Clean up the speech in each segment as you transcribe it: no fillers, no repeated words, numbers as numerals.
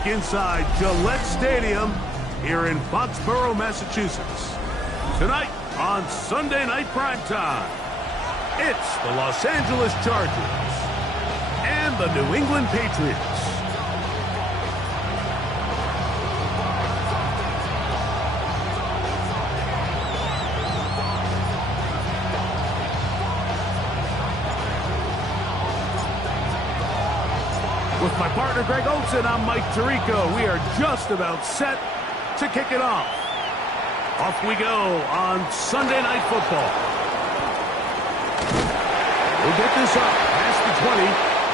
look inside Gillette Stadium here in Foxborough, Massachusetts. Tonight on Sunday Night Primetime, it's the Los Angeles Chargers and the New England Patriots. With my partner Greg Olson, I'm Mike Tirico. We are just about set to kick it off. Off we go on Sunday Night Football. We'll get this up past the 20.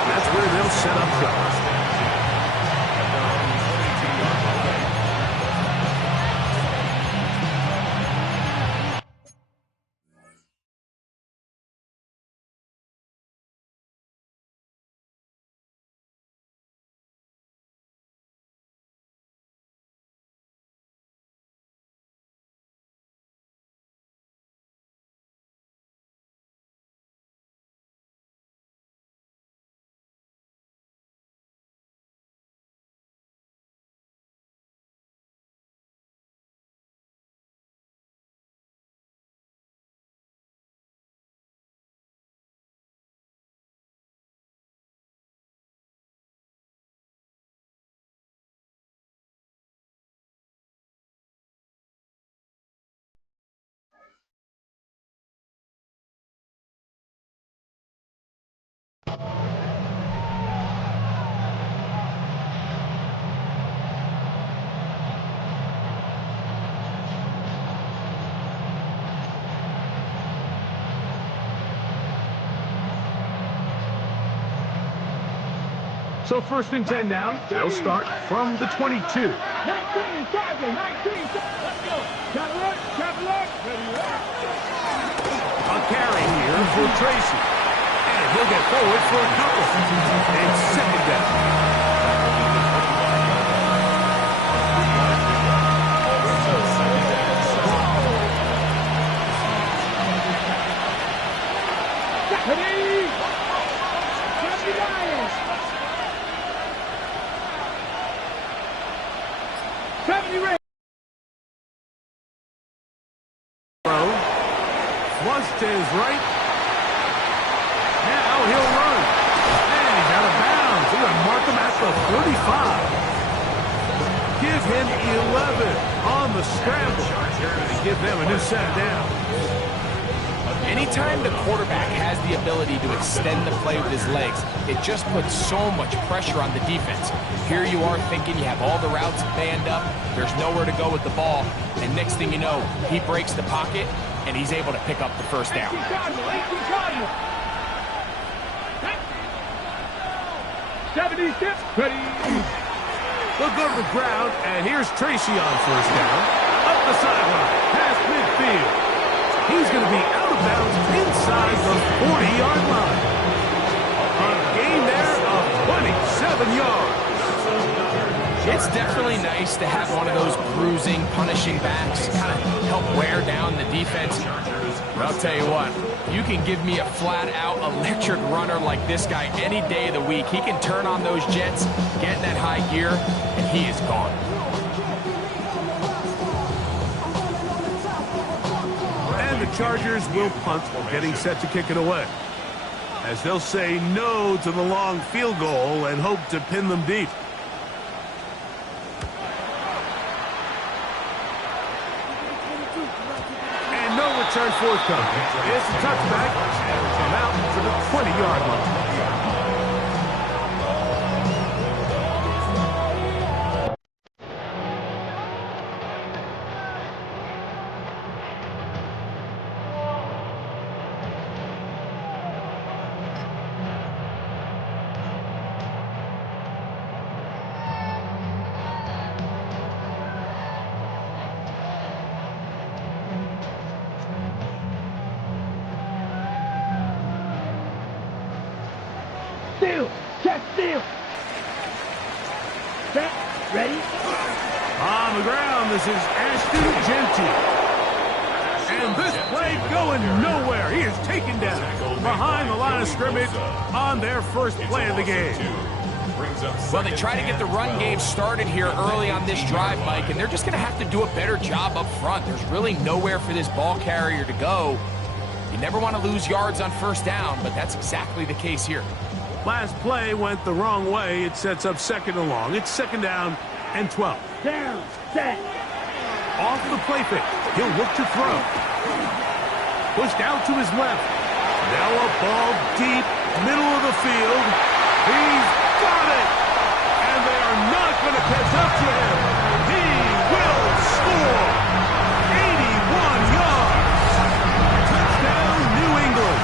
That's where they'll set up shop. So 1st and 10 now. They'll start from the 22. 19, 19. Let's go. A carry here for Tracy. And he'll get forward for a couple. It's 2nd down. Flushed to his right. Now he'll run. And he's out of bounds. They're going to mark him at the 35. Give him 11 on the scramble. And give them a new set down. Anytime the quarterback has the ability to extend the play with his legs, it just puts so much pressure on the defense. Here you are thinking you have all the routes banned up, there's nowhere to go with the ball, and next thing you know, he breaks the pocket, and he's able to pick up the first down. Ready. They'll go to the ground, and here's Tracy on 1st down. Up the sideline, past midfield. He's going to be out of bounds inside the 40-yard line. A gain there of 27 yards. It's definitely nice to have one of those bruising, punishing backs, kind of help wear down the defense. But I'll tell you what, you can give me a flat-out electric runner like this guy any day of the week. He can turn on those jets, get in that high gear, and he is gone. And the Chargers will punt while getting set to kick it away, as they'll say no to the long field goal and hope to pin them deep. And no return forthcoming. It's a touchback, and it'll come out to the 20-yard line. Steal! Check steal! Set, ready? On the ground, this is Ashton Genty. And this play going nowhere. He is taken down behind the line of scrimmage on their first play of the game. Well, they try to get the run game started here early on this drive, Mike, and they're just going to have to do a better job up front. There's really nowhere for this ball carrier to go. You never want to lose yards on first down, but that's exactly the case here. Last play went the wrong way. It sets up 2nd and long. It's 2nd down and 12. Down, set. Off the play fake. He'll look to throw. Pushed out to his left. Now a ball deep, middle of the field. He's got it! And they are not going to catch up to him. He will score! 81 yards! Touchdown, New England!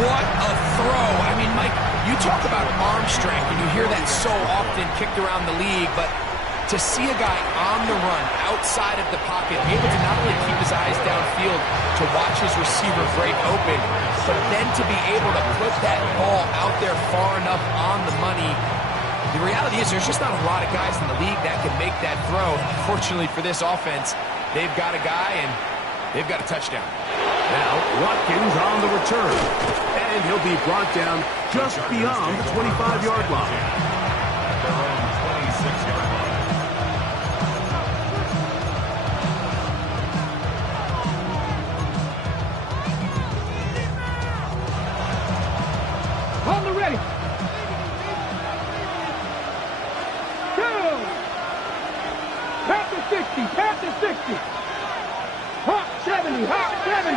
What a throw. I mean, Mike, you talk about arm strength, and you hear that so often kicked around the league, but to see a guy on the run, outside of the pocket, able to not only keep his eyes downfield to watch his receiver break open, but then to be able to put that ball out there far enough on the money. The reality is there's just not a lot of guys in the league that can make that throw. Fortunately for this offense, they've got a guy, and they've got a touchdown. Now Watkins on the return, and he'll be brought down just beyond the 25-yard line. Their own 26-yard line. On the ready. Go. Pass to 60. Pass to 60. Hop 70. Hop 70.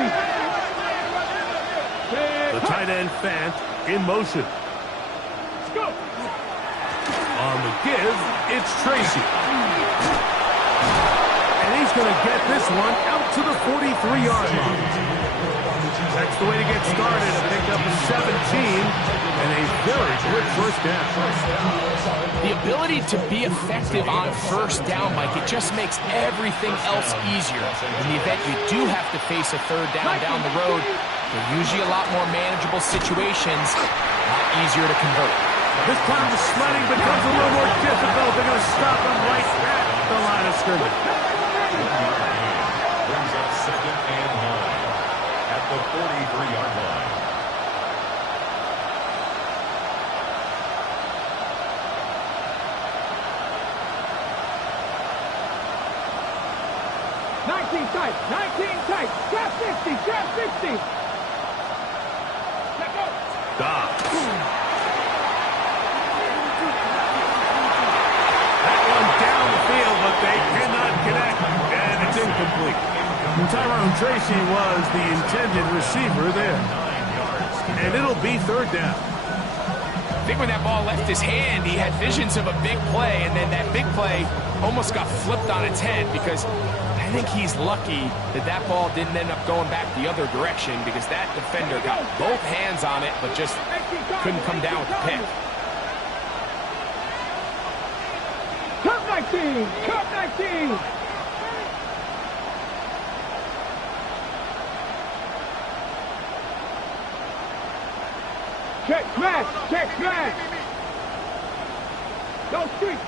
The tight end Fant in motion. Let's go. On the give, it's Tracy. And he's going to get this one out to the 43-yard line. That's the way to get started. A pickup of 17 and a very quick first down. The ability to be effective on first down, Mike, it just makes everything else easier. In the event you do have to face a third down the road, they're usually a lot more manageable situations, a lot easier to convert. This time the sledding becomes a little more difficult. They're going to stop him right at the line of scrimmage. Brings up 2nd and 9 at the 43-yard line. Tight. 19 tight. Got 60. Got 60. Let go. Dobbs. That one down the field, but they cannot connect, and it's incomplete. Tyrone Tracy was the intended receiver there. And it'll be 3rd down. I think when that ball left his hand, he had visions of a big play, and then that big play almost got flipped on its head because I think he's lucky that that ball didn't end up going back the other direction because that defender got both hands on it but just couldn't come down with the pick. Cup 19. Cup 19. Check smash. Check smash. Go street.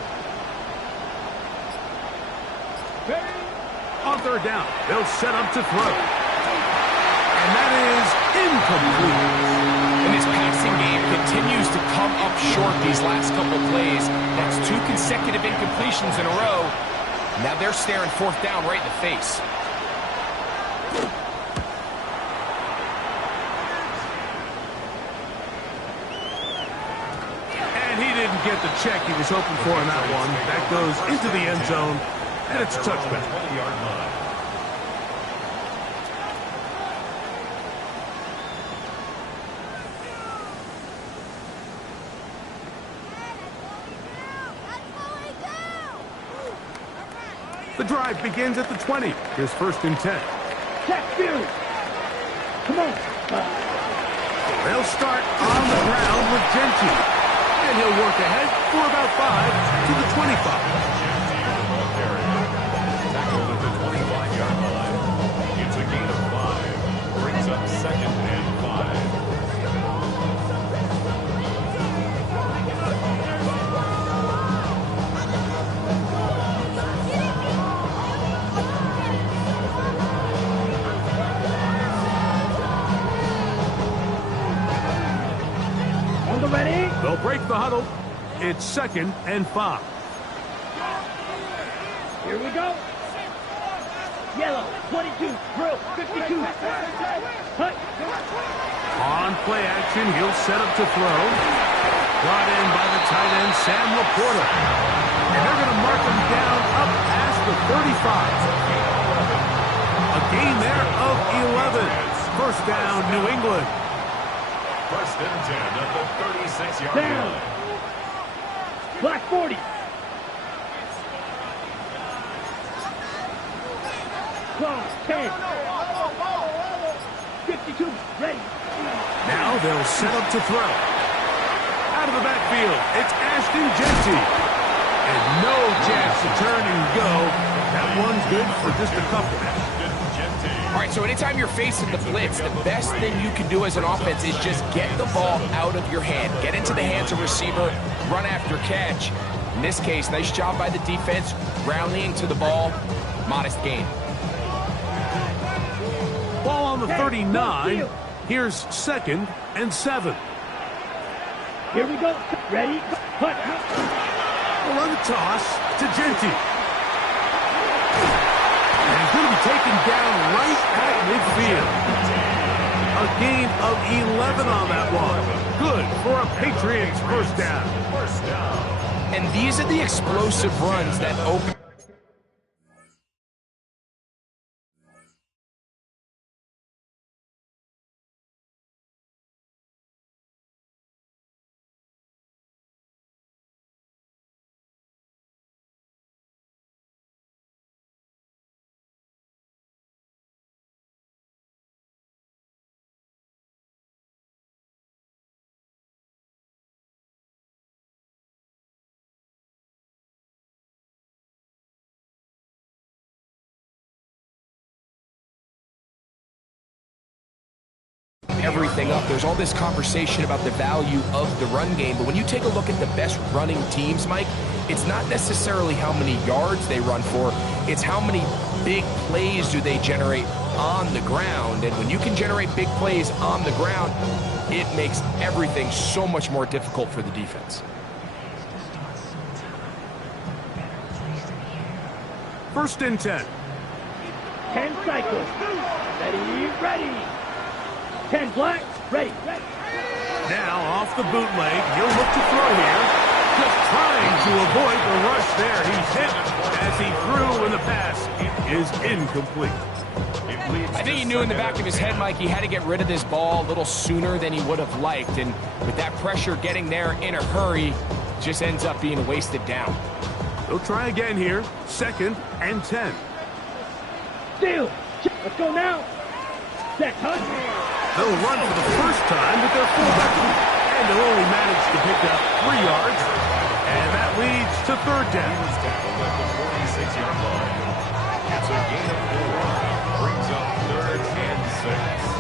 On 3rd down, they'll set up to throw. And that is incomplete. And this passing game continues to come up short these last couple plays. That's 2 consecutive incompletions in a row. Now they're staring 4th down right in the face. And he didn't get the check he was hoping for in that one. That goes into the end zone. And it's a touchback. 20-yard line. The drive begins at the 20. Here's 1st and 10. Check field. Come on. They'll start on the ground with Gentry. And he'll work ahead for about 5 to the 25. Tackled at the 25-yard line. It's a gain of 5. Brings up 2nd and 5. the huddle. It's 2nd and 5. Here we go. Yellow, 22, drill, 52. Hut. On play action, he'll set up to throw. Brought in by the tight end, Sam Laporta. And they're going to mark him down up past the 35. A gain there of 11. First down, New England. First and 10 at the 36-yard Down. line. Black 40. Clock, 10. 52, ready. Now they'll set up to throw. Out of the backfield, it's Ashton Genty. And no chance to turn and go. That one's good for just a couple. All right, so anytime you're facing the blitz, the best thing you can do as an offense is just get the ball out of your hand. Get into the hands of receiver, run after catch. In this case, nice job by the defense, rallying to the ball, modest gain. Ball on the 39. Here's 2nd and 7. Here we go. Ready? Hut. Run the toss to Genty. And he's going to be taken down right at midfield. A gain of 11 on that one. Good for a Patriots first down. And these are the explosive runs that open. Everything up. There's all this conversation about the value of the run game, but when you take a look at the best running teams, Mike, it's not necessarily how many yards they run for, it's how many big plays do they generate on the ground. And when you can generate big plays on the ground, it makes everything so much more difficult for the defense. First and 10. 10 cycles. Ready. 10 black, ready. Now off the bootleg, he'll look to throw here. Just trying to avoid the rush there. He's hit as he threw in the pass. It is incomplete. I think he knew in the back of his head, Mike, he had to get rid of this ball a little sooner than he would have liked. And with that pressure getting there in a hurry, just ends up being wasted down. He'll try again here. 2nd and 10. Steal. Let's go now. Set, Hunt. They'll run for the first time with their fullback. And they'll only manage to pick up 3 yards. And that leads to 3rd down. Tackle at the 46-yard line. It's a gain of 4. Brings up 3rd and 6.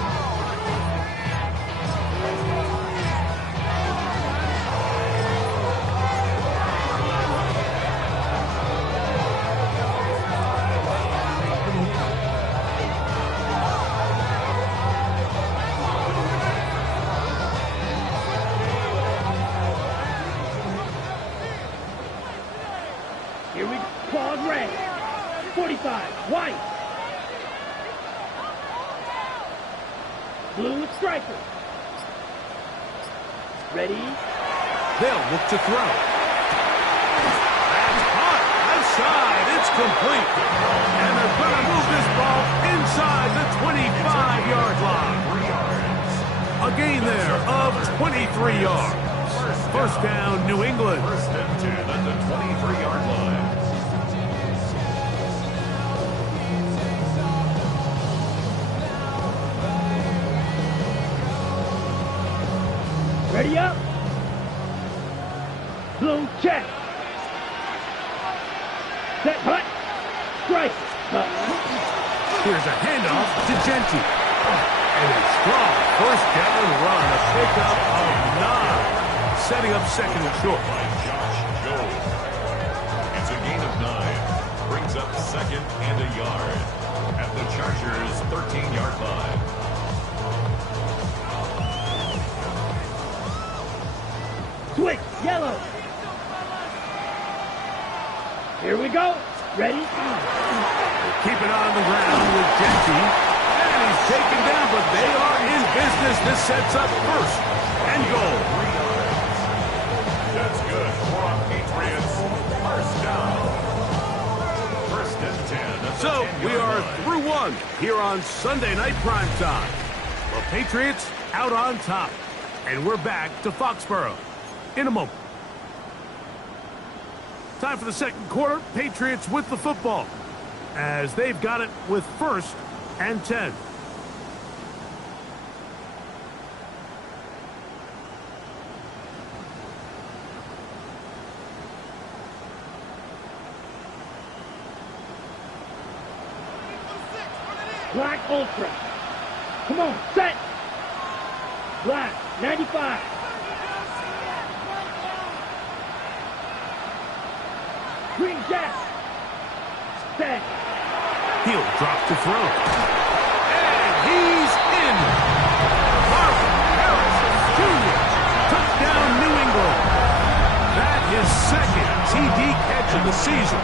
Here we go. Claude red. 45, white. Blue striker. Ready? They'll look to throw. That's hot. Outside. It's complete. And they're going to move this ball inside the 25-yard line. A gain there of 23 yards. First down, New England. First and 10 at the 23-yard line. Ready up. Blue check. Set, hut. Strike. Here's a handoff to Genty. And a strong first down run. A pickup of 9. Setting up 2nd and short. By Josh Jobe. It's a gain of 9. Brings up 2nd and a yard. At the Chargers' 13-yard line. Switch, yellow. Here we go. Ready? Keep it on the ground with Genty. And he's taken down, but they are in business. This sets up first and goal. That's good for Patriots. First down. First and 10. So we are through one here on Sunday Night Primetime. The Patriots out on top. And we're back to Foxborough in a moment. Time for the second quarter. Patriots with the football as they've got it with first and 10. Black Ultra. Come on, set. Black, 95. Green Jack. Set. He'll drop to throw. And he's in. Marvin Harris Jr. Touchdown, New England. That is second TD catch of the season.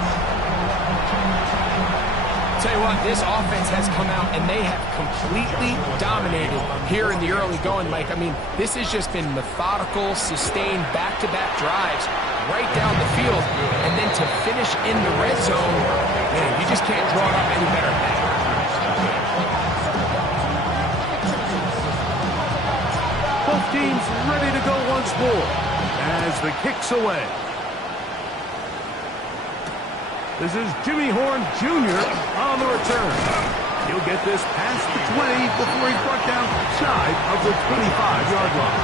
Tell you what, this offense has come out and they have completely dominated here in the early going, Mike. I mean, this has just been methodical, sustained, back-to-back drives right down the field. And then to finish in the red zone, man, you just can't draw it up any better than that. Both teams ready to go once more as the kick's away. This is Jimmy Horn Jr. on the return. He'll get this past the 20 before he's brought down shy of the 25-yard line.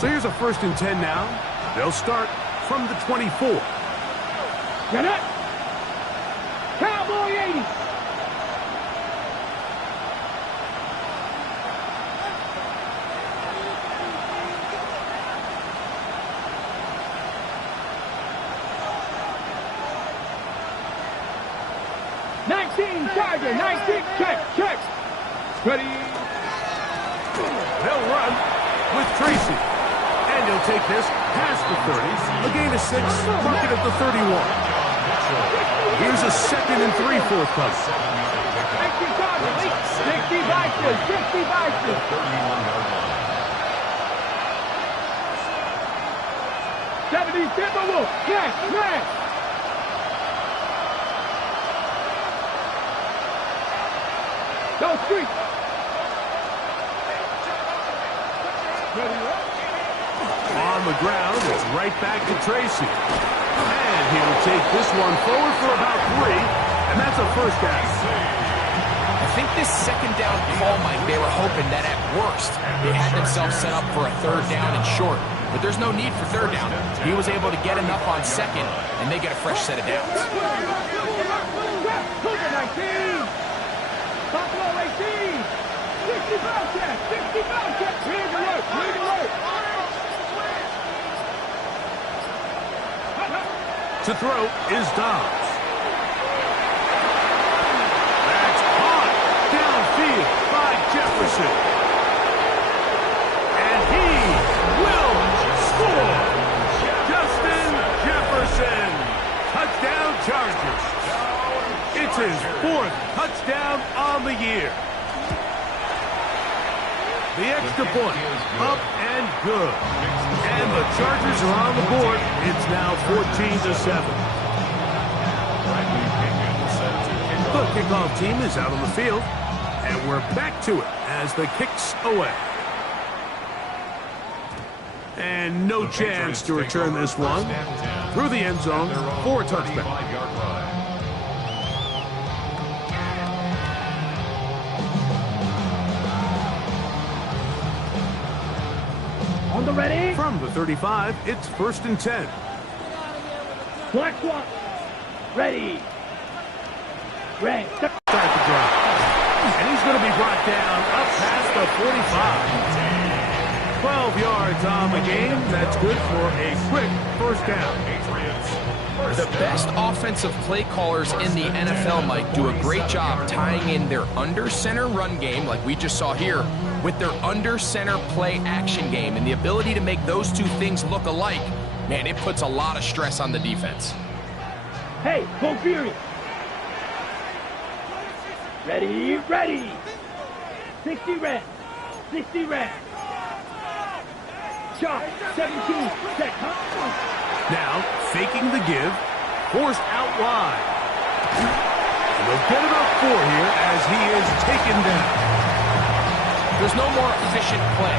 So here's a first and 10 now. They'll start from the 24. Get it. Cowboy 80. Charger, 19, check. Ready. They'll run with Tracy. And he'll take this past the 30. A gain of 6, mark it at the 31. Here's a second and 3 forthcoming. 60 boxes. 70 Timberwolf. Yes. Go street. On the ground, it's right back to Tracy. And he'll take this one forward for about 3, and that's a first down. I think this second down call, Mike, they were hoping that at worst they had themselves set up for a third down and short. But there's no need for third down. He was able to get enough on second, and they get a fresh set of downs. 19. Buffalo 18. 65 check. Read alert. To throw is Dobbs. That's caught downfield by Jefferson. And he will score. Justin Jefferson. Touchdown Chargers. It's his 4th touchdown on the year. The extra point, up and good. And the Chargers are on the board. It's now 14-7. The kickoff team is out on the field. And we're back to it as the kick's away. And no chance to return this one through the end zone for a touchdown. On the ready. From the 35, it's 1st and 10. Black swap. Ready. Start the drive. And he's going to be brought down up past the 45. 12 yards on the game. That's good for a quick first down. The best offensive play callers in the NFL, Mike, do a great job tying in their under-center run game, like we just saw here, with their under-center play action game. And the ability to make those two things look alike, man, it puts a lot of stress on the defense. Hey, go Fury. Ready, ready. 60 red. 60 red. Shot, 17, set, huh? Now, faking the give, forced out wide. And they'll get about 4 here as he is taken down. There's no more efficient play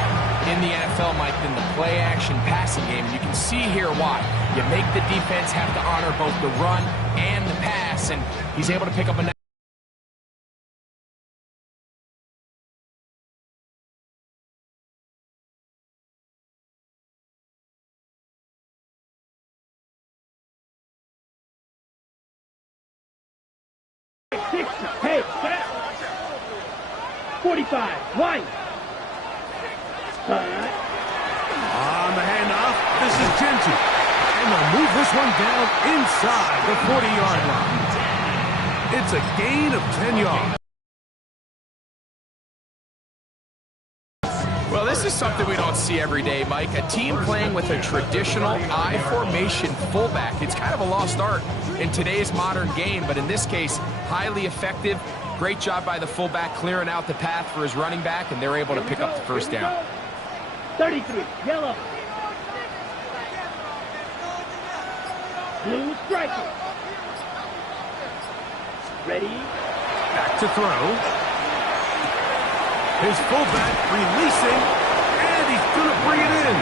in the NFL, Mike, than the play-action passing game. And you can see here why. You make the defense have to honor both the run and the pass, and he's able to pick up a nice... Hey, 45, wide. On the handoff, this is Gentry. And they'll move this one down inside the 40-yard line. It's a gain of 10 yards. Well, this is something we don't see every day, Mike. A team playing with a traditional I formation fullback. It's kind of a lost art in today's modern game, but in this case, highly effective. Great job by the fullback clearing out the path for his running back, and they're able to pick up the first down. 33, yellow. Blue striker. Ready. Back to throw. His fullback releasing, and he's going to bring it in.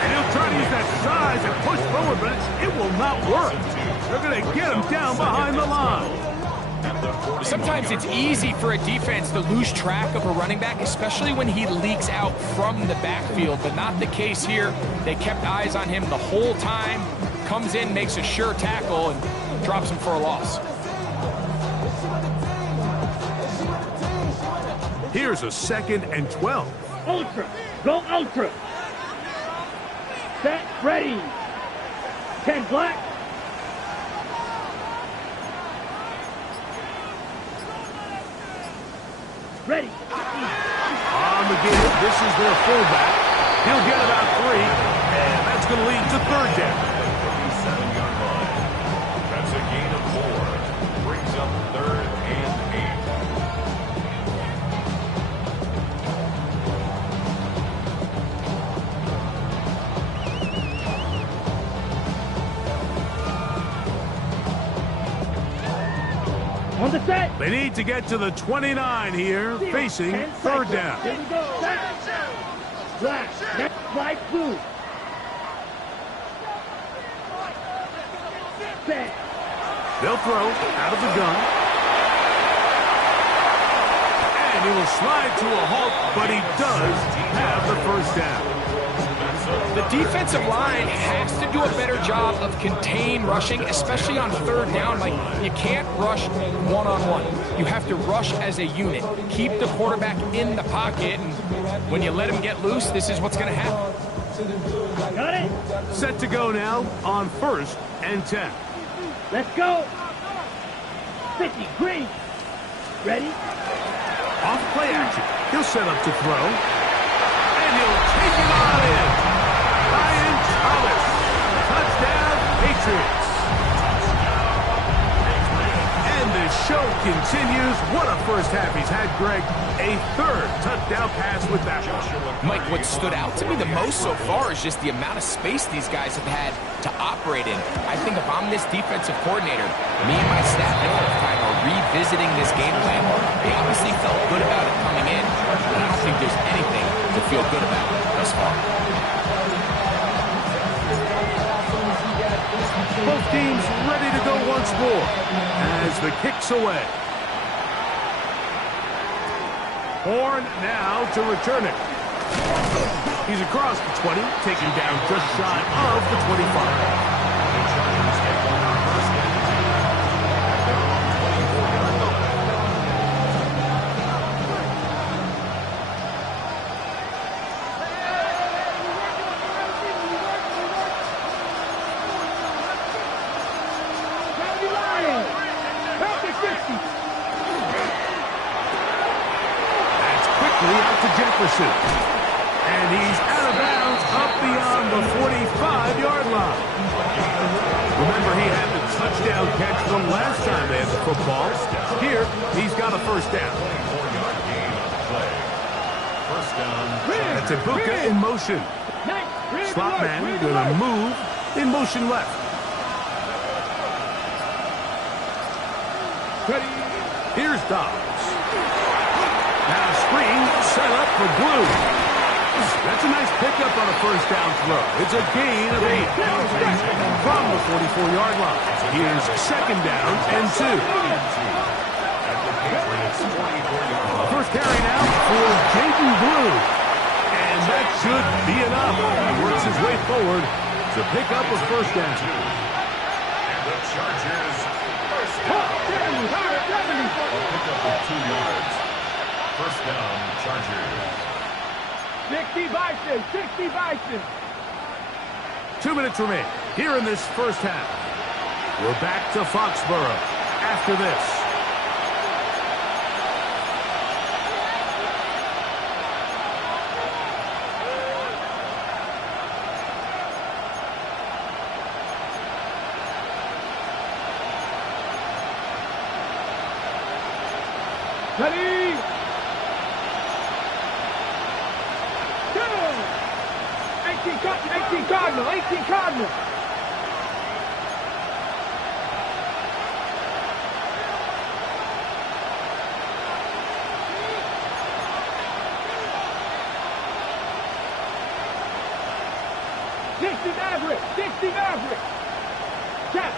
And he'll try to use that size and push forward, but it will not work. They're going to get him down behind the line. Sometimes it's easy for a defense to lose track of a running back, especially when he leaks out from the backfield, but not the case here. They kept eyes on him the whole time. Comes in, makes a sure tackle, and drops him for a loss. Here's a 2nd and 12. Ultra. Go ultra. Set. Ready. 10 black. Ready. On the give, this is their fullback. He'll get about 3, and that's going to lead to 3rd down. 37-yard line. That's a gain of 4. Brings up 3rd and 8. On the set. They need to get to the 29 here, facing 3rd down. Here we go. Black. Next light blue. Set. They'll throw out of the gun. And he will slide to a halt, but he does have the first down. The defensive line has to do a better job of contain rushing, especially on 3rd down. Like, you can't rush one-on-one. You have to rush as a unit. Keep the quarterback in the pocket, and when you let him get loose, this is what's going to happen. Got it. Set to go now on 1st and 10. Let's go. 50, green. Ready. Off play action. He'll set up to throw. And he'll take it on in. Ryan Thomas. Touchdown, Patriots. And the show continues. What a first half he's had, Greg. A 3rd touchdown pass with that one. Mike, what stood out to me the most so far is just the amount of space these guys have had to operate in. I think if I'm this defensive coordinator, me and my staff at halftime are revisiting this game plan. They obviously felt good about it coming in, but I don't think there's anything to feel good about thus far. Both teams ready to go once more as the kick's away. Horn now to return it. He's across the 20, taken down just shy of the 25. motion. And he's out of bounds up beyond the 45-yard line. Remember, he had the touchdown catch from last time they had the football. Here, he's got a first down. That's Ibuka in motion. Slot man going to move in motion left. Here's Dobbs. Now screen set up for Blue. That's a nice pickup on a first down throw. It's a gain of 8 from the 44-yard line. Here's second down and 2. First carry now for Jaden Blue. And that should be enough. He works his way forward to pick up a first down. And the Chargers first down. Pick up with 2 yards. First down, Chargers. 60 Bison, 60 Bison. 2 minutes remain here in this first half. We're back to Foxborough after this. Ready? Go! 18 Cardinal, 18 Cardinal. Sixty Maverick. Check.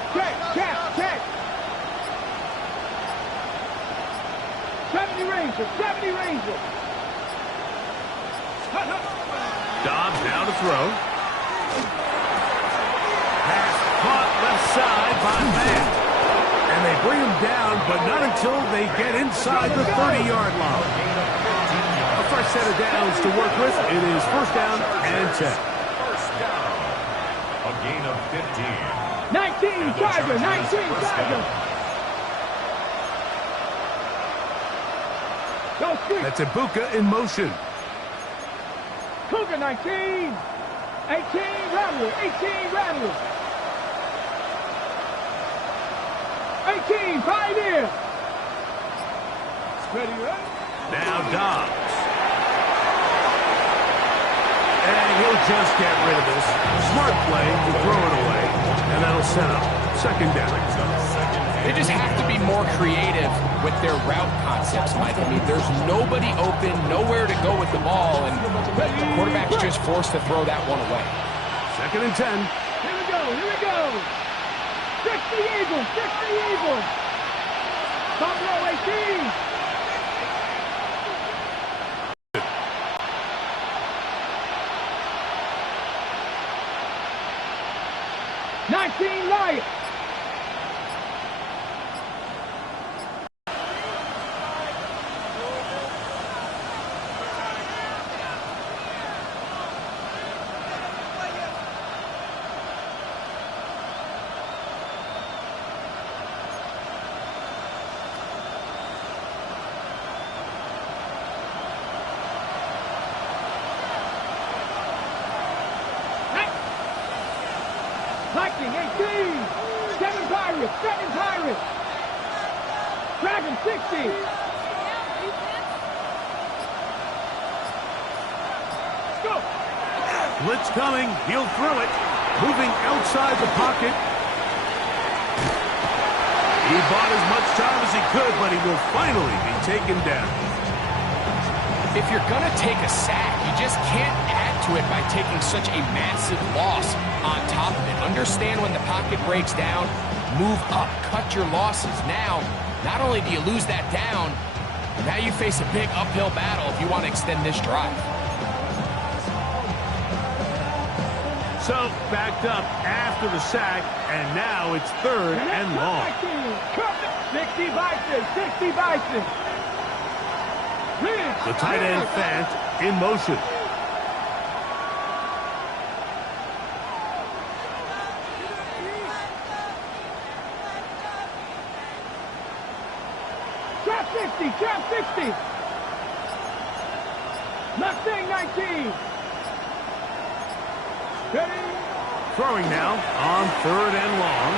70 Ranger. Dobbs now to throw. Pass caught left side by Matt. And they bring him down, but not until they get inside the 30-yard line. A fresh set of downs to work with. It is first down and 10. First down. A gain of 15. 19 Tiger. That's Ibuka in motion. Cougar 19. 18 Rattler. 18 Pioneer. Ready, right? Now Dobbs. And he'll just get rid of this. Smart play to throw it away. And that'll set up second down. They just have to be more creative with their route concepts, Mike. I mean, there's nobody open, nowhere to go with the ball, and the quarterback's just forced to throw that one away. Second and 10. Here we go. 60 Eagles. Top row 18. Lions. Viking 18. 7 Pirates. Dragon 60. Go. Blitz coming. He'll throw it. Moving outside the pocket. He bought as much time as he could, but he will finally be taken down. If you're going to take a sack, you just can't add to it by taking such a massive loss on top of it. Understand when the pocket breaks down, move up, cut your losses. Now, not only do you lose that down, now you face a big uphill battle if you want to extend this drive. So, backed up after the sack, and now it's third and long. 60 Bison. The tight end, Fant, in motion. Trap 60. Mustang 19. Ready? Throwing now on 3rd and long.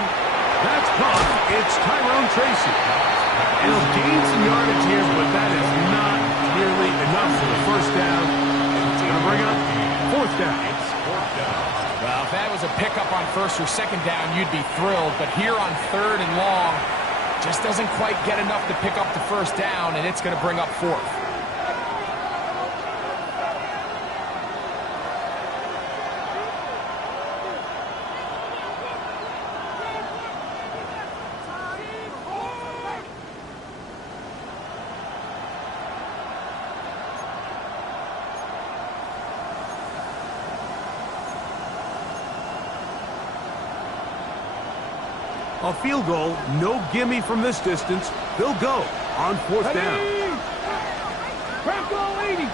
That's caught. It's Tyrone Tracy. He'll gain some yardage here, but that is not nearly enough for the first down. It's going to bring up 4th down. Well, if that was a pickup on 1st or 2nd down, you'd be thrilled. But here on 3rd and long, just doesn't quite get enough to pick up the 1st down, and it's going to bring up 4th. A field goal, no gimme from this distance. They'll go on 4th down. Bronco 80.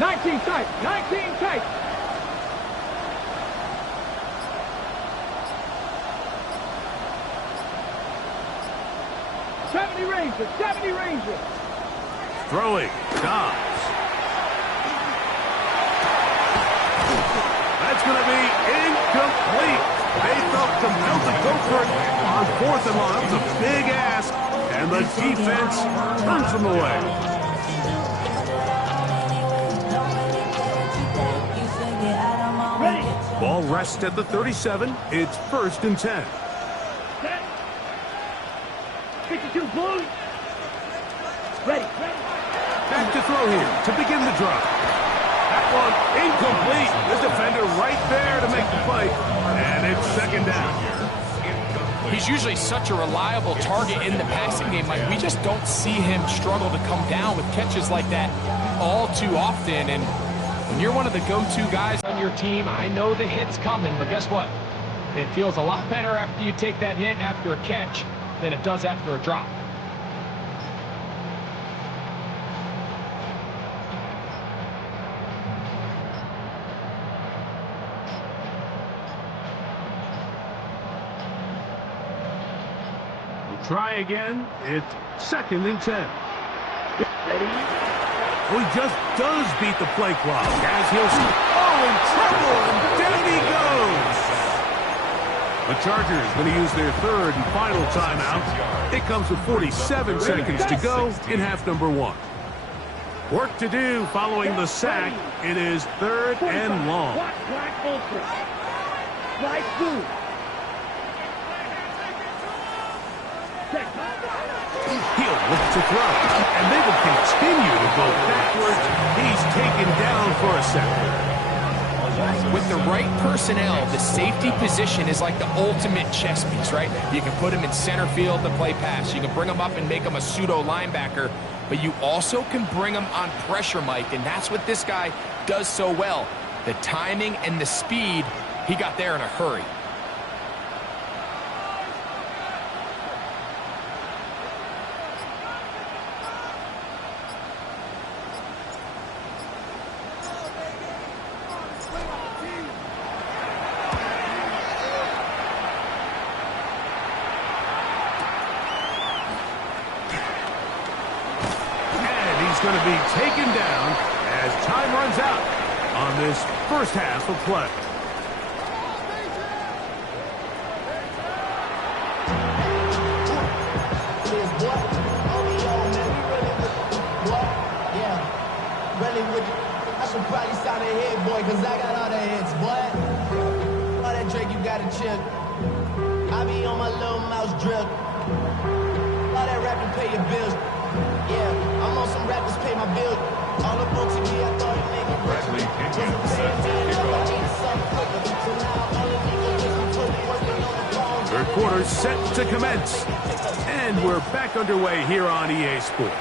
19 tight. 19 tight. Ranger. 70 Ranger. Throwing. Dobbs. That's going to be incomplete. They felt compelled to go for it on 4th and long. That was a big ask, and the defense turns them away. Ready. Ball rests at the 37. It's 1st and 10. Set. 52 Blues. Ready. Back to throw here to begin the drive. That one incomplete. The defender right there to make the play. And it's 2nd down. He's usually such a reliable target in the passing game. Like, we just don't see him struggle to come down with catches like that all too often. And when you're one of the go-to guys on your team, I know the hit's coming, but guess what? It feels a lot better after you take that hit after a catch than it does after a drop. Try again. It's 2nd and 10. Ready. Well, he just does beat the play clock as he'll in trouble, and down he goes. The Chargers going to use their 3rd and final timeout. It comes with 47 seconds to go in half number 1. Work to do following the sack. It is 3rd and long. Black ultra. Black blue. He'll look to throw, and they will continue to go backwards. He's taken down for a second. With the right personnel, the safety position is like the ultimate chess piece, right? You can put him in center field to play pass. You can bring him up and make him a pseudo linebacker, but you also can bring him on pressure, Mike, and that's what this guy does so well. The timing and the speed, he got there in a hurry. Going to be taken down as time runs out on this first half of play. I should probably sound a hit, boy, because I got all the hits, boy. All that Drake, you got to chill. I be on my little mouse drip. All that rap to pay your bills. Yeah, I'm on some rappers pay my bill. All up on TV, I thought it made me Bradley Pinkett set to kick off. 3rd quarter set to commence. And we're back underway here on EA Sports.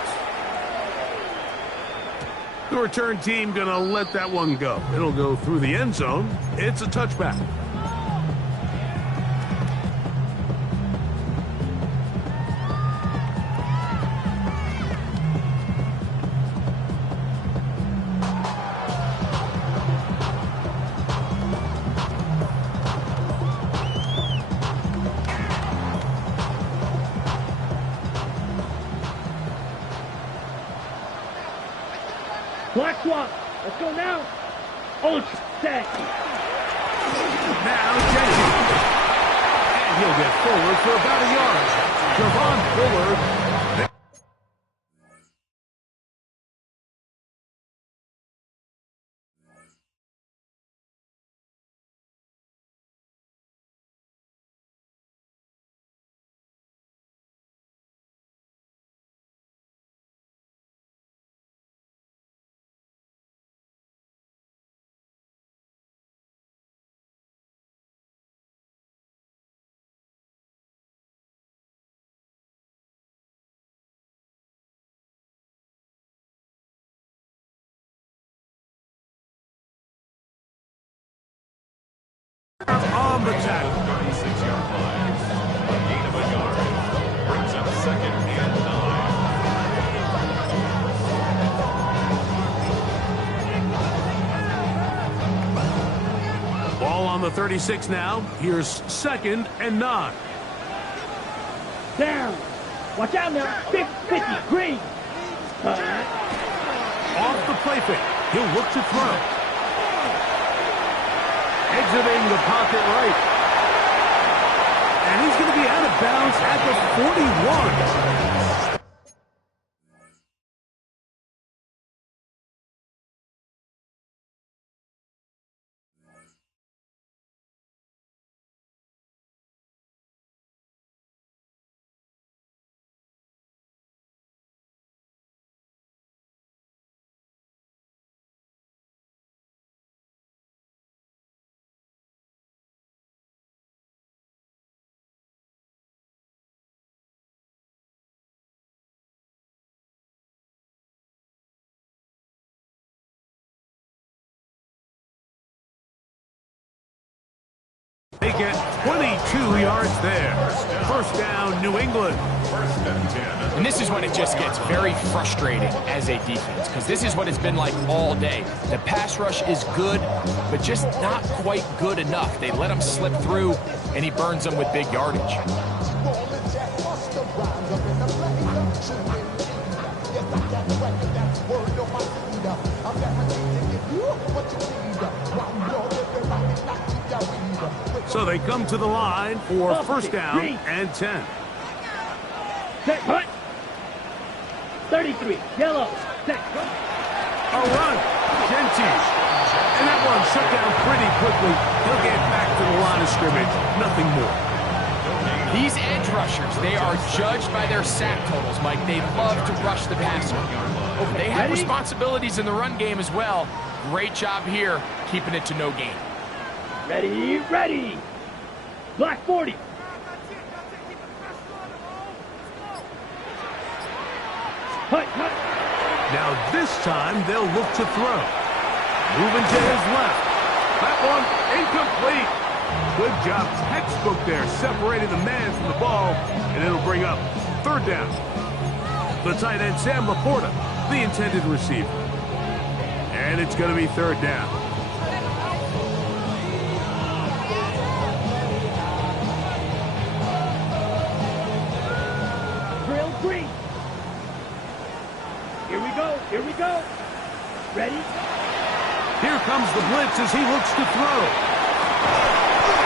The return team going to let that one go. It'll go through the end zone. It's a touchback. Back swap. Let's go now. Hold set. Now Jenkins. And he'll get forward for about a yard. Javon Fuller. On the tackle. 36-yard line. A gain of a yard. Brings up second and 9. Ball on the 36 now. Here's second and 9. Down. Watch out now. 50, green. Off the play fake. He'll look to throw. Exiting the pocket right. And he's going to be out of bounds at the 41. They get 22 yards there. First down, New England. First and 10. And this is when it just gets very frustrating as a defense, because this is what it's been like all day. The pass rush is good, but just not quite good enough. They let him slip through, and he burns them with big yardage. So they come to the line for first down and 10. Set, hut. 33, yellow. Set, A run. Gentis. And that one shut down pretty quickly. He'll get back to the line of scrimmage. Nothing more. These edge rushers, they are judged by their sack totals, Mike. They love to rush the passer. They have responsibilities in the run game as well. Great job here, keeping it to no gain. ready, ready. Black 40. Hut, hut. Now this time they'll look to throw. Moving to his left. That one incomplete. Good job, textbook there, separating the man from the ball, and it'll bring up third down. The tight end, Sam Laporta, the intended receiver. And it's going to be third down. Drill green. Here we go, here we go. Ready? Here comes the blitz as he looks to throw.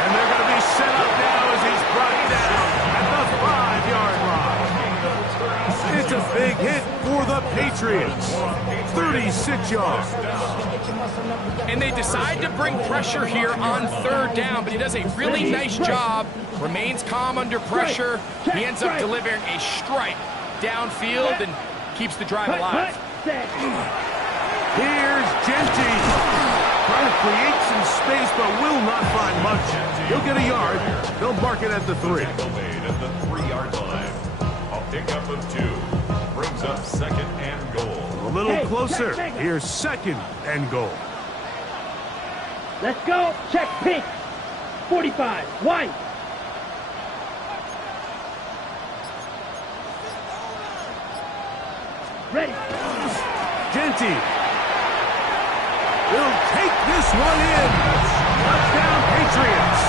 And they're going to be set up now as he's brought down at the 5-yard line. It's a big hit for the Patriots. 36 yards. And they decide to bring pressure here on third down, but he does a really nice job. Remains calm under pressure. He ends up delivering a strike downfield and keeps the drive alive. Here's Genty. Trying to create some space, but will not find much. He'll get a yard. They'll mark it at the 3. At the 3-yard line. A pickup of 2. Brings up second and goal. A little closer. Here's second and goal. Let's go. Check pink. 45. White. Ready. Genty will take this one in. Touchdown, Patriots.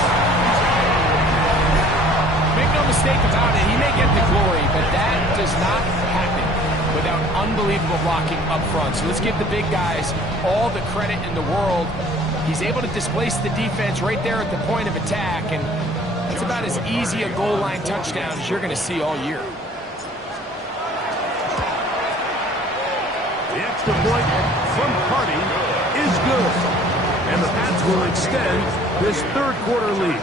Make no mistake about it, he may get the glory, but that does not happen without unbelievable blocking up front. So let's give the big guys all the credit in the world. He's able to displace the defense right there at the point of attack, and that's about as easy a goal line touchdown as you're going to see all year. The extra point from Hardy is good. And the Pats will extend this third quarter lead.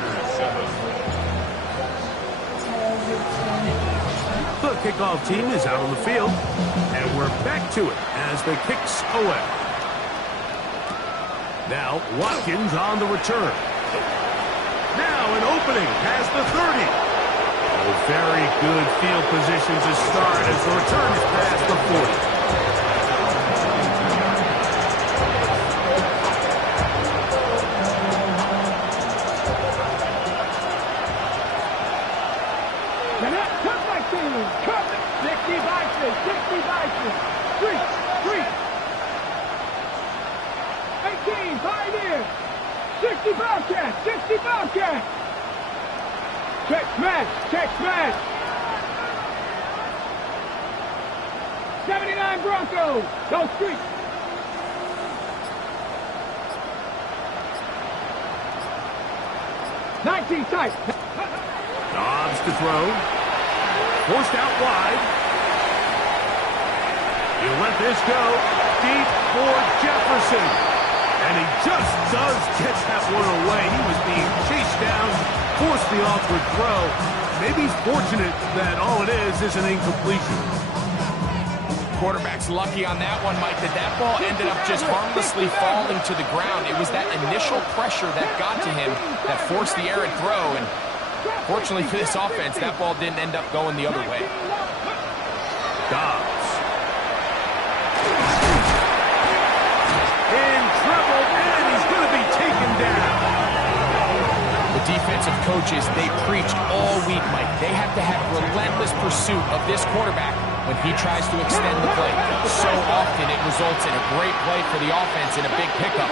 The kickoff team is out on the field. And we're back to it as the kicks away. Now Watkins on the return. Now an opening past the 30. A very good field position to start as the return is past the 40. Bobcat! 60 Bobcat! Check smash! Check smash! 79 Broncos! Go street! '19 tight! Dobbs to throw. Forced out wide. He'll let this go. Deep for Jefferson. And he just does get that one away. He was being chased down, forced the awkward throw. Maybe he's fortunate that all it is an incompletion. Quarterback's lucky on that one, Mike, that ball ended up just harmlessly falling to the ground. It was that initial pressure that got to him that forced the errant throw. And fortunately for this offense, that ball didn't end up going the other way. Dobbs. In trouble, and he's going to be taken down. The defensive coaches, they preached all week, Mike. They have to have relentless pursuit of this quarterback when he tries to extend the play. So often it results in a great play for the offense and a big pickup.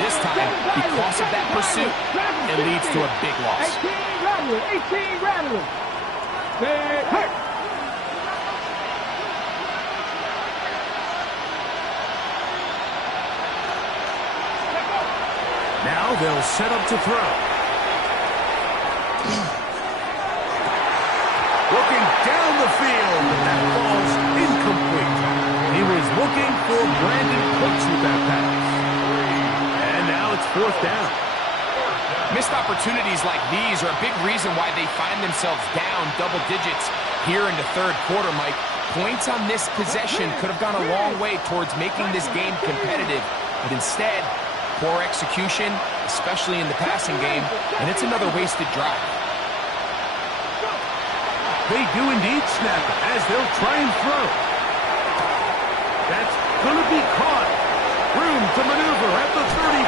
This time, because of that pursuit, it leads to a big loss. 18 Rattler! 18 Rattler! Stay hurt! Now they'll set up to throw. Looking down the field, that ball's incomplete. He was looking for Brandon Cooks with that pass. And now it's fourth down. Missed opportunities like these are a big reason why they find themselves down double digits here in the third quarter, Mike. Points on this possession could have gone a long way towards making this game competitive, but instead, poor execution, especially in the passing game, and it's another wasted drive. They do indeed snap it as they'll try and throw. That's going to be caught. Room to maneuver at the 35.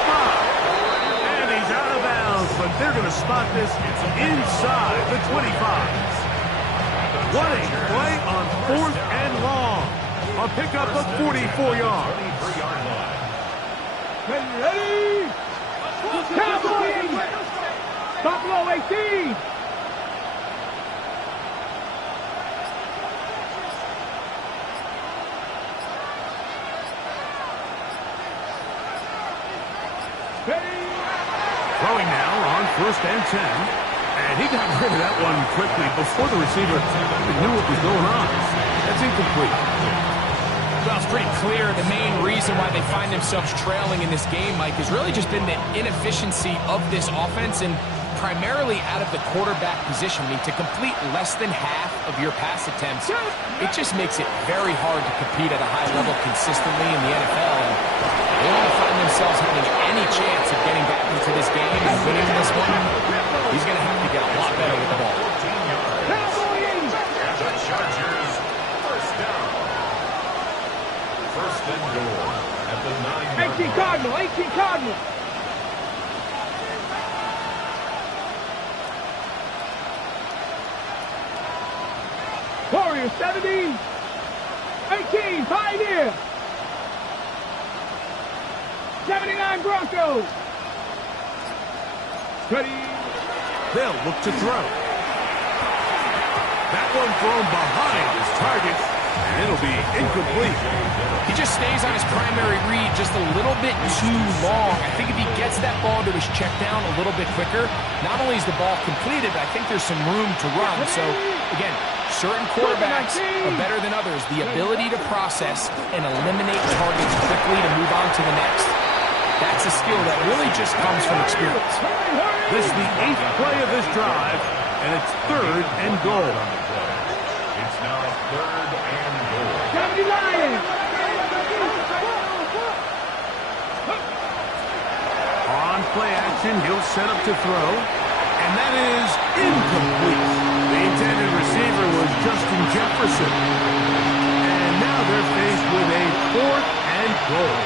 And he's out of bounds, but they're going to spot this inside the 25. What a play on fourth and long. A pickup of 44 yards. Ready! Cowboys! Buffalo 18! Throwing now on first and 10. And he got rid of that one quickly before the receiver even knew what was going on. That's incomplete. Well, it's pretty clear the main reason why they find themselves trailing in this game, Mike, has really just been the inefficiency of this offense and primarily out of the quarterback position. I mean, to complete less than half of your pass attempts, it just makes it very hard to compete at a high level consistently in the NFL. And they want to find themselves having any chance of getting back into this game and winning this one. He's going to have to get a lot better with the ball. The Chargers, first down. First and goal at the 9-yard 18 Cardinal! 18 Cardinal! Warriors 70! 18 Pioneer! 79 Broncos! Ready! They'll look to throw. That one thrown behind his target. and it'll be incomplete. He just stays on his primary read just a little bit too long. I think if he gets that ball to his check down a little bit quicker, not only is the ball completed, but I think there's some room to run. So, again, certain quarterbacks are better than others. The ability to process and eliminate targets quickly to move on to the next, that's a skill that really just comes from experience. This is the 8th play of this drive, and it's 3rd and goal. It's now 3rd and goal. 70 Lions! On play action, he'll set up to throw, and that is incomplete. The intended receiver was Justin Jefferson. And now they're faced with a 4th and goal.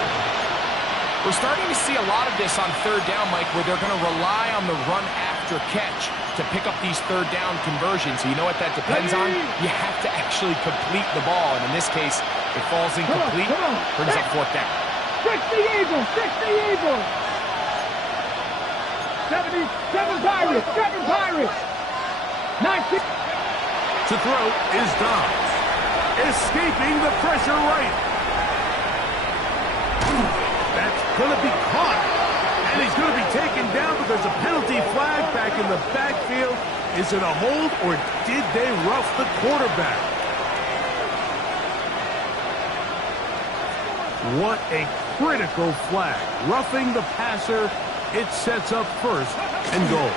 We're starting to see a lot of this on 3rd down, Mike, where they're going to rely on the run after catch to pick up these 3rd down conversions. So you know what that depends on? You have to actually complete the ball. And in this case, it falls incomplete, brings up 4th down. 60 Eagles! 60 Eagles! 77 Pirates! 7 Pirates! 19... To throw is Dobbs. Escaping the pressure right. That's going to be caught. And he's going to be taken down, but there's a penalty flag back in the backfield. Is it a hold, or did they rough the quarterback? What a critical flag. Roughing the passer. It sets up 1st and goal.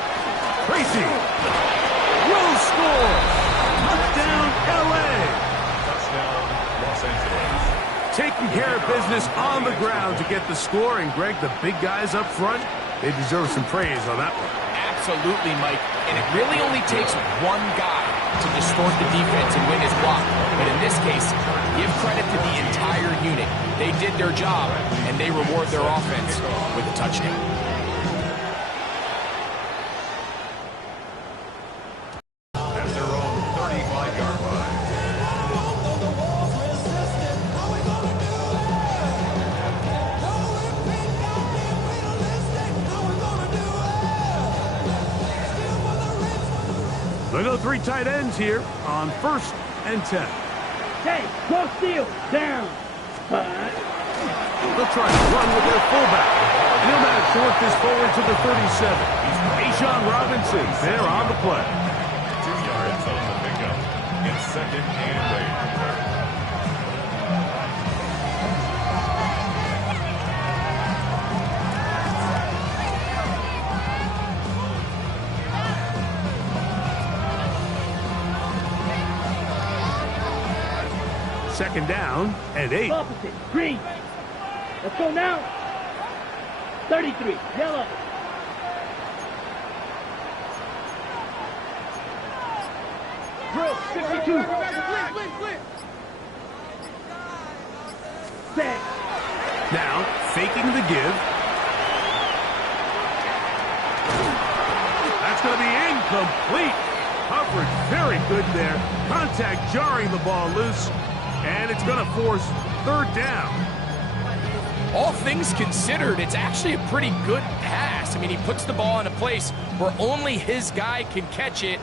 Tracy will score. Touchdown, L.A. Touchdown, Los Angeles. Taking care of business on the ground to get the score. And, Greg, the big guys up front, they deserve some praise on that one. Absolutely, Mike. And it really only takes one guy to distort the defense and win his block. But in this case, give credit to the entire unit. They did their job, and they reward their offense with a touchdown. At their own 35-yard line. They go 3 tight ends here on 1st and 10. Hey, go steal! Down! They'll try to run with their fullback. And he'll manage to work this forward to the 37. Ashawn Robinson there on the play. 2 yards on the pickup. It's 2nd and 8. Second down and 8. Opposite, green. Let's go now. 33, yellow. Drill, 52. Set. Now, faking the give. That's going to be incomplete. Coverage very good there. Contact jarring the ball loose. And it's going to force 3rd down. All things considered, it's actually a pretty good pass. I mean, he puts the ball in a place where only his guy can catch it.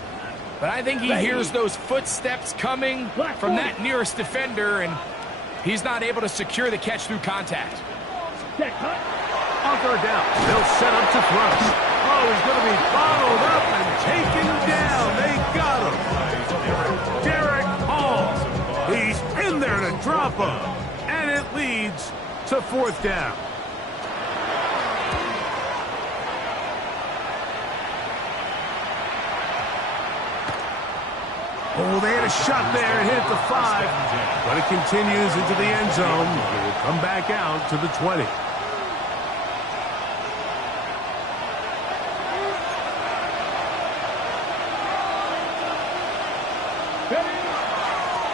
But I think he hears those footsteps coming from that nearest defender, and he's not able to secure the catch through contact. On 3rd down, they'll set up to throw. Oh, he's going to be followed up and taken down. They got him. Derek Hall. He's in there to drop him. And it leads to 4th down. Oh, they had a shot there and hit the 5. But it continues into the end zone. It will come back out to the 20.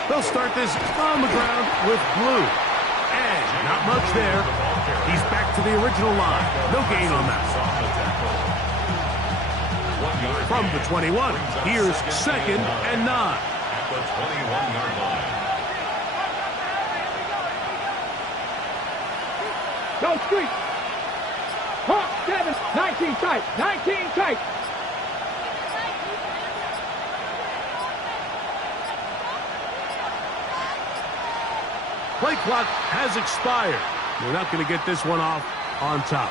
They'll start this on the ground with blue. And not much there. He's back to the original line. No gain on that. From the 21, here's 2nd and 9. At the 21-yard line. Go street. Hawk 7, 19 tight, 19 tight. Play clock has expired. We're not going to get this one off on top.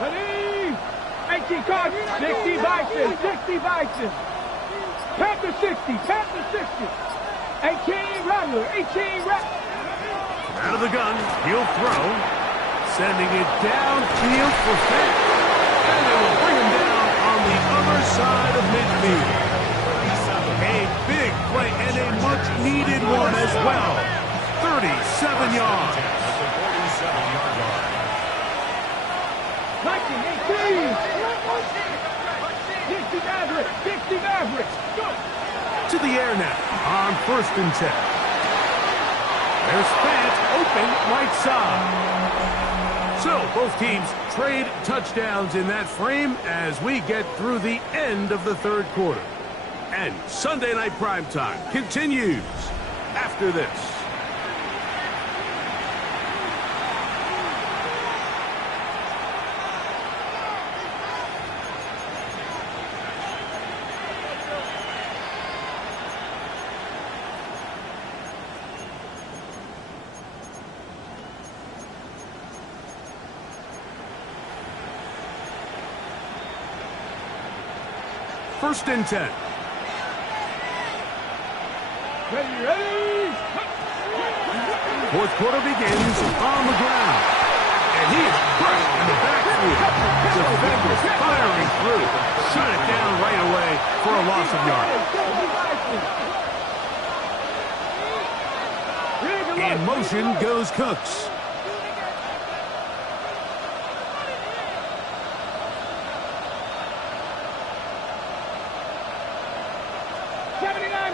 Ready? 18 cards, 60 Bison, 60 Bison. Panther 60, Panther 60. 18 Rattler, 18 Rattler. Out of the gun, he'll throw. Sending it downfield for Fett. And it will bring him down on the other side of midfield. A big play and a much-needed one as well. 37 yards. At the 47-yard line. 19, 18. 60 Maverick, 60 Maverick. To the air now on 1st and 10. There's Fant open right side. So both teams trade touchdowns in that frame as we get through the end of the third quarter. And Sunday Night Primetime continues after this. First and 10. Ready? Fourth quarter begins on the ground. And he is crushed in the backfield. Defenders firing through. Shut it down right away for a loss of yardage. In motion goes Cooks.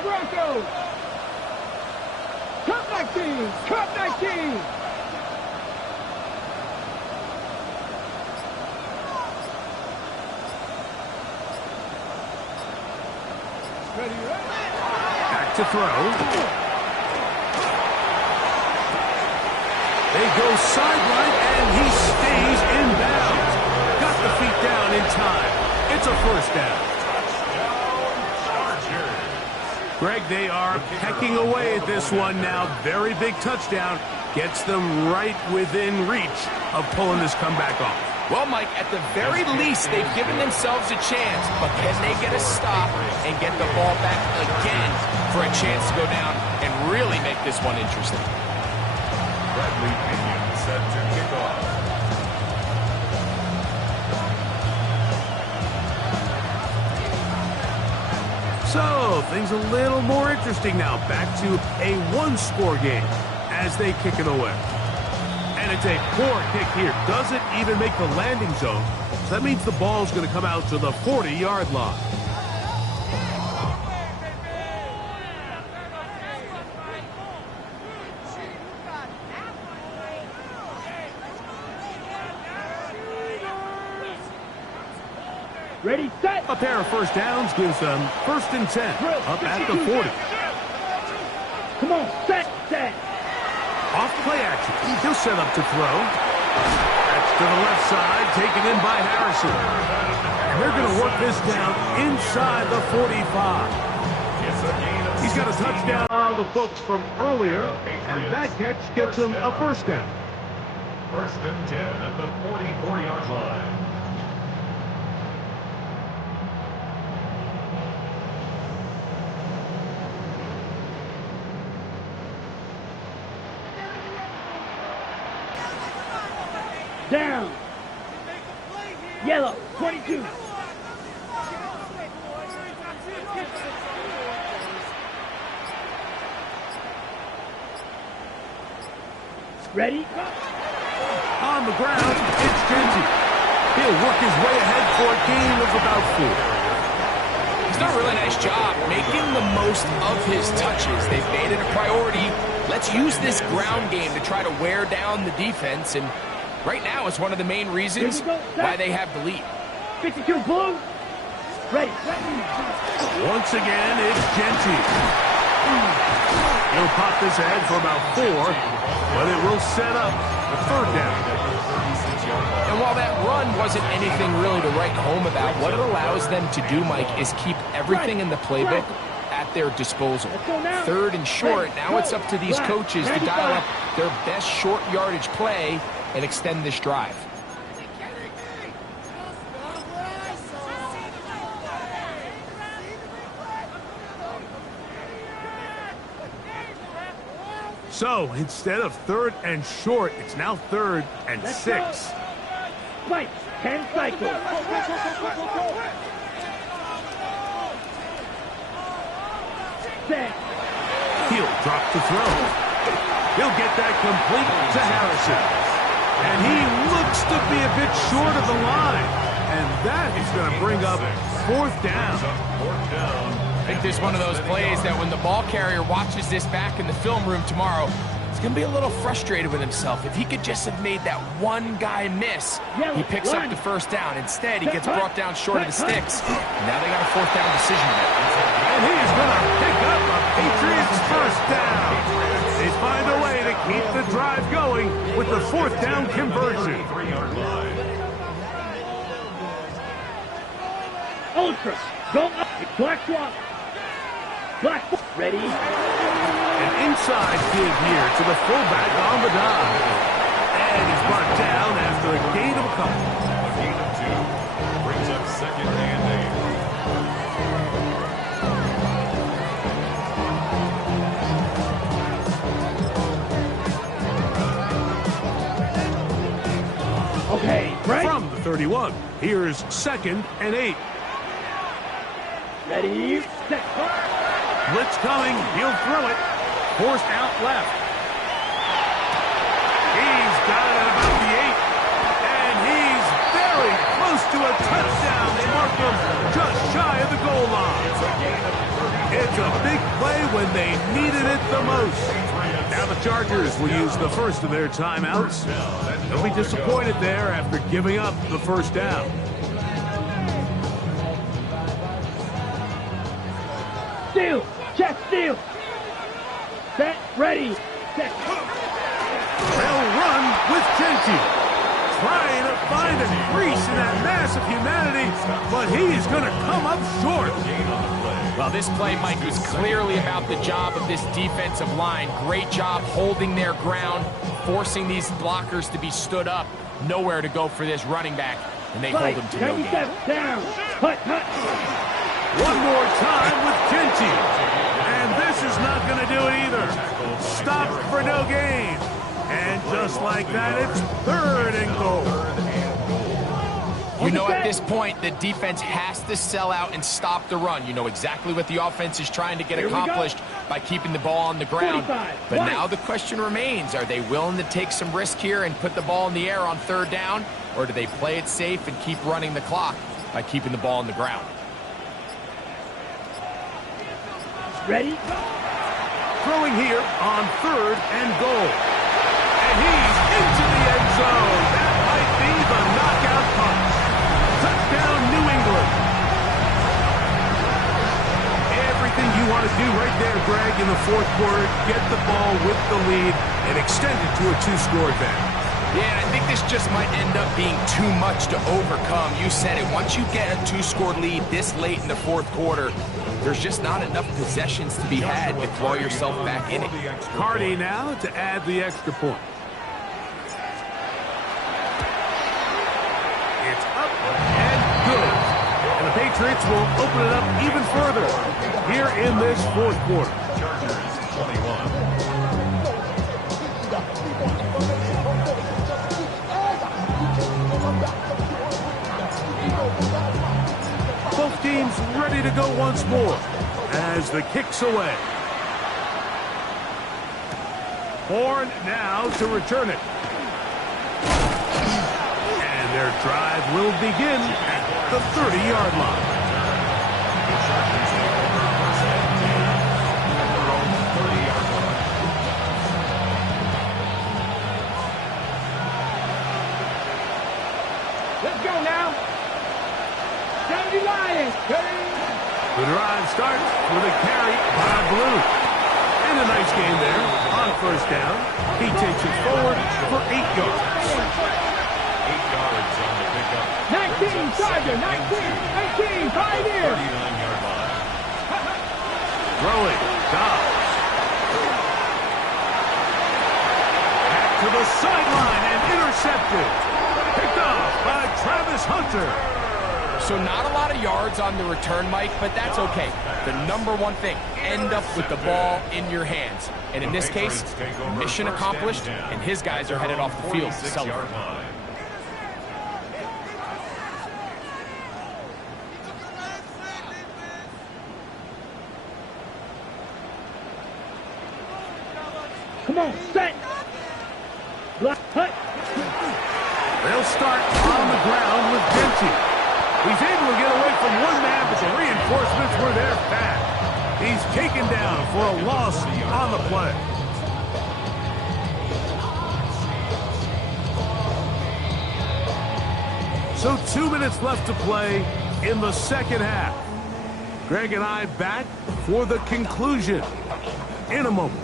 Broncos. Cup 19. Cup 19. Ready? Back to throw. They go sideline, and he stays in bounds. Got the feet down in time. It's a first down. Greg, they are pecking away at this one now. Very big touchdown. Gets them right within reach of pulling this comeback off. Well, Mike, at the very least, they've given themselves a chance. But can they get a stop and get the ball back again for a chance to go down and really make this one interesting? Bradley Pinion set to kick off. So, things a little more interesting now. Back to a one-score game as they kick it away. And it's a poor kick here. Doesn't even make the landing zone. So that means the ball's going to come out to the 40-yard line. Ready, set. A pair of first downs gives them 1st and 10 up at the 40. Come on, set, set. Off play action. He'll set up to throw. That's to the left side, taken in by Harrison. And they're going to work this down inside the 45. He's got a touchdown on the books from earlier, and that catch gets him a first down. 1st and 10 at the 44-yard line. Down. Yellow, 22. Ready? On the ground, it's Genty. He'll work his way ahead for a gain of about 4. He's done a really nice job making the most of his touches. They've made it a priority. Let's use this ground game to try to wear down the defense, and right now it's one of the main reasons why they have the lead. 52 blue. Ready. Once again, it's Genty. He'll pop this ahead for about 4, but it will set up the 3rd down. And while that run wasn't anything really to write home about, what it allows them to do, Mike, is keep everything in the playbook at their disposal. 3rd and short, now it's up to these coaches to dial up their best short yardage play and extend this drive. So instead of 3rd and short, it's now 3rd and 6. Right, 10 cycles. Set. He'll drop to throw. He'll get that complete to Harrison. And he looks to be a bit short of the line. And that is going to bring up 4th down. I think this is one of those plays that when the ball carrier watches this back in the film room tomorrow, he's going to be a little frustrated with himself. If he could just have made that one guy miss, he picks up the 1st down. Instead, he gets brought down short of the sticks. Now they got a 4th down decision to make. And he's going to pick up a Patriots 1st down. They find a way to keep the drive going with the 4th down conversion. Ultra. Go up. Black swap. Black. Ready. An inside dig here to the fullback on the dive. And he's brought down after a gain of a couple. A gain of 2 brings up 2nd and 8. Okay, right. From the 31, here's 2nd and 8. Ready, set. Blitz coming, he'll throw it. Forced out left. He's got it at about the 8. And he's very close to a touchdown. They mark him just shy of the goal line. It's a big play when they needed it the most. Now the Chargers will use the first of their timeouts. They'll be disappointed there after giving up the 1st down. Steal. Check steal. Set. Ready. Set. They'll run with Genty. Trying to find a crease in that mass of humanity, but he's going to come up short. Well, this play, Mike, was clearly about the job of this defensive line. Great job holding their ground, forcing these blockers to be stood up. Nowhere to go for this running back, and they hold him to no gain. Down. Hut. One more time with Genty. And this is not going to do it either. Stop for no gain. And just like that, it's 3rd and goal. You know, at this point, the defense has to sell out and stop the run. You know exactly what the offense is trying to get accomplished by keeping the ball on the ground. But now the question remains, are they willing to take some risk here and put the ball in the air on 3rd down? Or do they play it safe and keep running the clock by keeping the ball on the ground? Ready. Throwing here on 3rd and goal. And he's into the end zone. That might be the knockout punch. Touchdown, New England. Everything you want to do right there, Greg, in the 4th quarter, get the ball with the lead and extend it to a 2-score advantage. Yeah, and I think this just might end up being too much to overcome. You said it. Once you get a 2-score lead this late in the 4th quarter, there's just not enough possessions to be had to throw yourself back in it. Cardi now to add the extra point. It's up and good. And the Patriots will open it up even further here in this 4th quarter. Chargers 21. Both teams ready to go once more as the kick's away. Horn now to return it. And their drive will begin at the 30-yard line. Dandy Lions. The drive starts with a carry by Blue. And a nice game there on first down. He takes it forward for 8 yards. 8 yards on the pickup. 19, Charger, 19, 18, Pioneer. 39-yard line. Throwing, Dobbs. Back to the sideline and intercepted. Picked off by Travis Hunter. So not a lot of yards on the return, Mike, but that's okay. The number one thing, end up with the ball in your hands. And in this case, mission accomplished, and his guys are headed off the field to celebrate. Come on, set. Block, hut. They'll start on the ground with Dempsey. He's able to get away from one man, but the reinforcements were there fast. He's taken down for a loss on the play. So 2 minutes left to play in the second half. Greg and I back for the conclusion in a moment.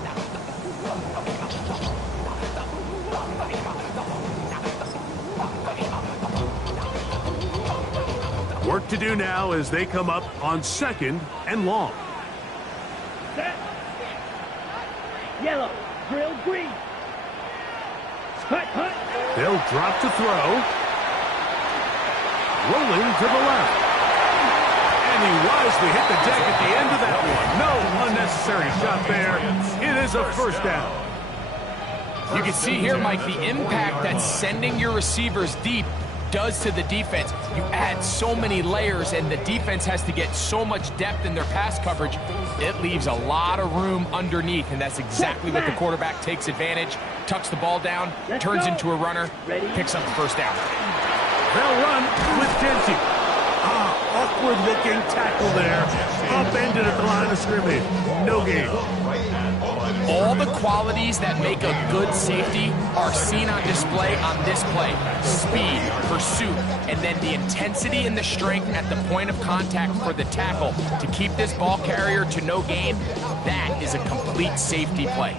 Work to do now as they come up on 2nd and long. Set. Yellow. Drill green. Hut, hut. They'll drop to throw. Rolling to the left. And he wisely hit the deck at the end of that one. No unnecessary shot there. It is a first down. You can see here, Mike, the impact that sending your receivers deep does to the defense. You add so many layers, and the defense has to get so much depth in their pass coverage. It leaves a lot of room underneath, and that's exactly what the quarterback takes advantage. Tucks the ball down, turns into a runner, picks up the first down. They'll run with Dempsey. Awkward-looking tackle there. Upended at the line of scrimmage. No gain. All the qualities that make a good safety are seen on display on this play. Speed, pursuit, and then the intensity and the strength at the point of contact for the tackle to keep this ball carrier to no gain. That is a complete safety play.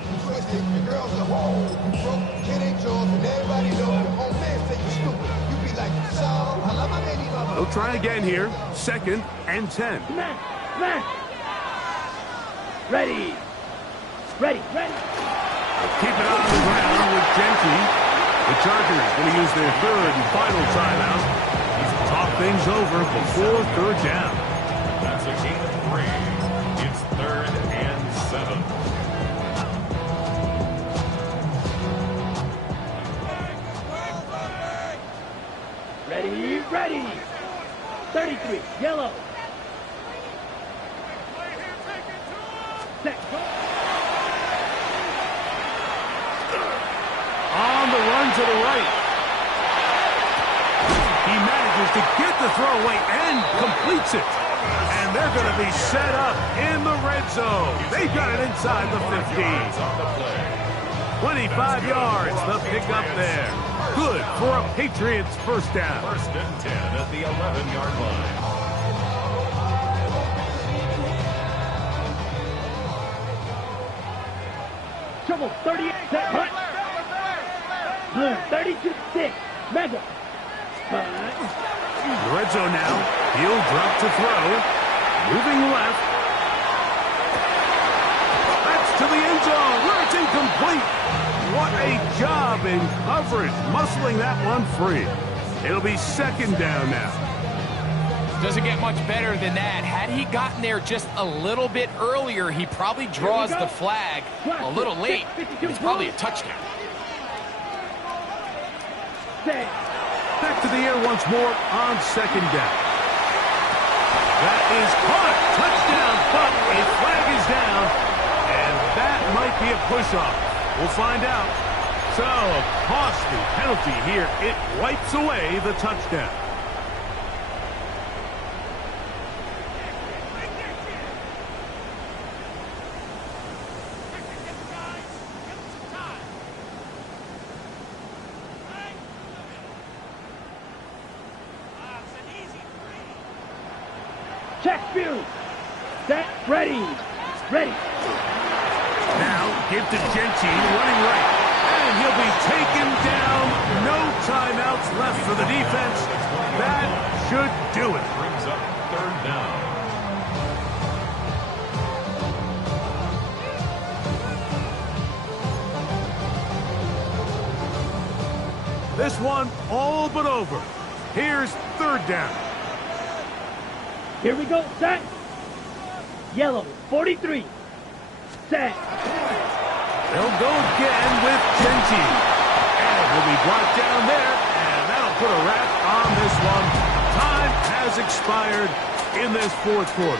They'll try again here. 2nd and 10. Smash. Ready. Ready. Keep it on the ground with Genty. The Chargers going to use their 3rd and final timeout. Talk things over before 3rd down. That's a gain of 3. It's 3rd and 7. Ready. 33. Yellow. Set. On the run to the right. He manages to get the throw away and completes it. And they're going to be set up in the red zone. They got it inside the 15. 25 yards, the pickup there. Good for a Patriots first down. 1st and 10 at the 11-yard line. Trouble 38. Set. Hut. Blue 32-6. Mega. The red zone now. He'll drop to throw. Moving left. That's to the end zone where it's incomplete. What a job in coverage, muscling that one free. It'll be 2nd down now. Doesn't get much better than that. Had he gotten there just a little bit earlier, he probably draws the flag a little late. It's probably a touchdown. Back to the air once more on 2nd down. That is caught. Touchdown, but a flag is down, and that might be a push-off. We'll find out. So, a costly penalty here. It wipes away the touchdown. Check view. Set. Ready. Ready. Now, give to Gentine running right. And he'll be taken down. No timeouts left for the defense. That should do it. Brings up third down. This one all but over. Here's third down. Here we go. Set. Yellow. 43. Set. They'll go again with Gentine. And will be brought down there. And that'll put a wrap on this one. Time has expired in this fourth quarter.